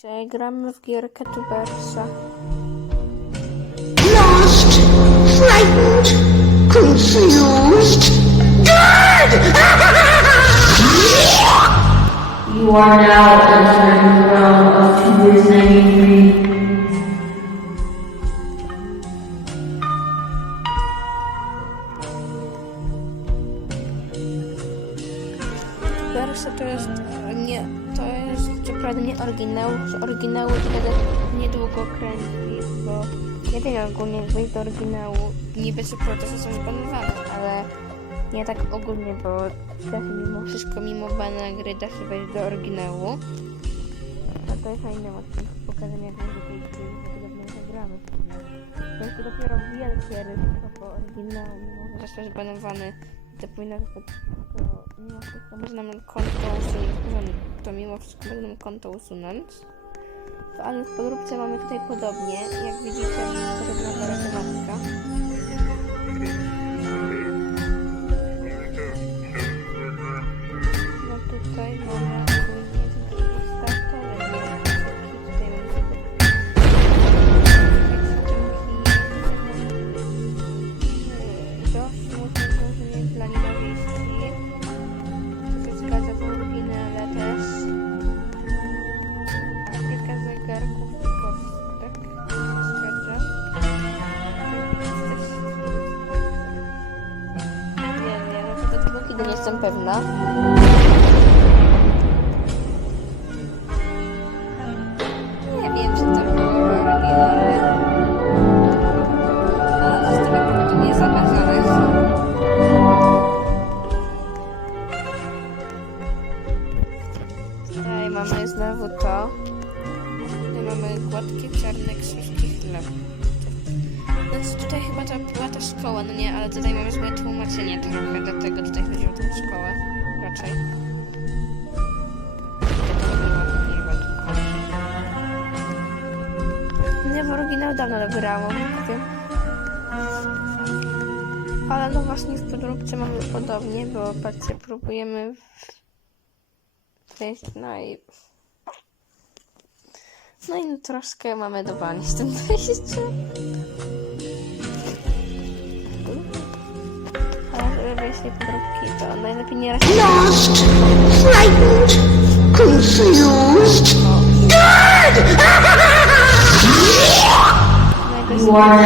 Dzisiaj gramy w gierkę Tubersa. Lost, frightened, confused, dead! You are now entering the realm of Tubers 93. Tubersa to jest nie, prawda nie oryginał, oryginału to będę niedługo kręcić, bo nie wiem ogólnie jak wejść do oryginału. Niby co procesy są zbanowane, ale nie tak ogólnie, bo da się mimo wszystko, mimo bana gry da się wejść do oryginału. A to jest fajny odcinek, pokażę jak będzie tej gry, w nie zagramy. To jest dopiero wielkie ryzyko, bo oryginał mimo że został zbanowany, to powinno być to mimo wszystko można nam konto usunąć, to mimo wszystko nam konto usunąć. To, ale w podróbce mamy tutaj podobnie, jak widzicie, podobna tematyka. Zegarków i kostek. Zgadza. Nie, nie, no to tego kiedy nie jestem pewna. Tutaj mamy znowu to. Mamy gładkie, czarne, krzyżki chleb. Więc tutaj chyba to była ta szkoła, no nie, ale tutaj mamy złe tłumaczenie trochę, dlatego tutaj chodzi o tą szkołę. Raczej. Nie w oryginał dawno grałam, wiem. Ale no właśnie w podróbce mamy podobnie, bo patrzcie, próbujemy wejść, no i... No i troszkę mamy do bani w tym wejściu. Ale jeśli to najlepiej nie. Lost! Frightened! Confused! Dead! Worn